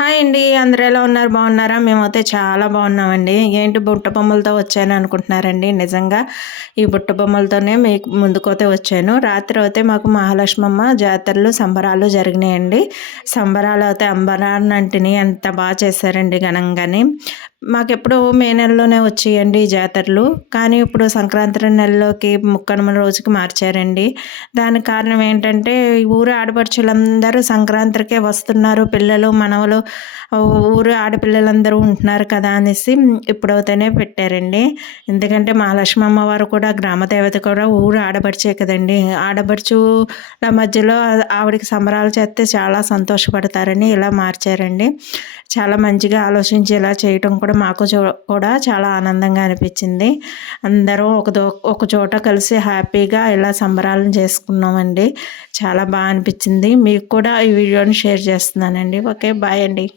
Hi అండి. అందరూ ఎలా ఉన్నారు? బాగున్నారా? మేమైతే చాలా బాగున్నామండి. ఏంటి బుట్ట బొమ్మలతో వచ్చాను అనుకుంటున్నారండి. నిజంగా ఈ బుట్ట బొమ్మలతోనే మీకు ముందుకైతే వచ్చాను. రాత్రి అయితే మాకు మహాలక్ష్మమ్మ జాతరలు, సంబరాలు జరిగినాయండి. సంబరాలు అయితే అంబరాన్నంటిని ఎంత చేశారండి ఘనంగాని. మాకెప్పుడూ మే నెలలోనే వచ్చేయండి ఈ జాతరలు. కానీ ఇప్పుడు సంక్రాంతి నెలలోకి ముక్కనుమ రోజుకి మార్చారండి. దానికి కారణం ఏంటంటే, ఈ ఊరు ఆడపడుచులందరూ సంక్రాంతికే వస్తున్నారు. పిల్లలు, మనవలు ఊరు ఆడపిల్లలందరూ ఉంటున్నారు కదా అనేసి ఇప్పుడైతేనే పెట్టారండి. ఎందుకంటే మహాలక్ష్మి అమ్మవారు కూడా గ్రామ దేవత కూడా ఊరు ఆడపడిచే కదండీ. ఆడపడుచుల మధ్యలో ఆవిడకి సంబరాలు చేస్తే చాలా సంతోషపడతారని ఇలా మార్చారండి. చాలా మంచిగా ఆలోచించి ఇలా చేయటం కూడా మాకు కూడా చాలా ఆనందంగా అనిపించింది. అందరం ఒక చోట కలిసి హ్యాపీగా ఇలా సంబరాలను చేసుకున్నామండి. చాలా అనిపించింది. మీకు కూడా ఈ వీడియోని షేర్ చేస్తున్నానండి. ఓకే. బాయ్ అండి.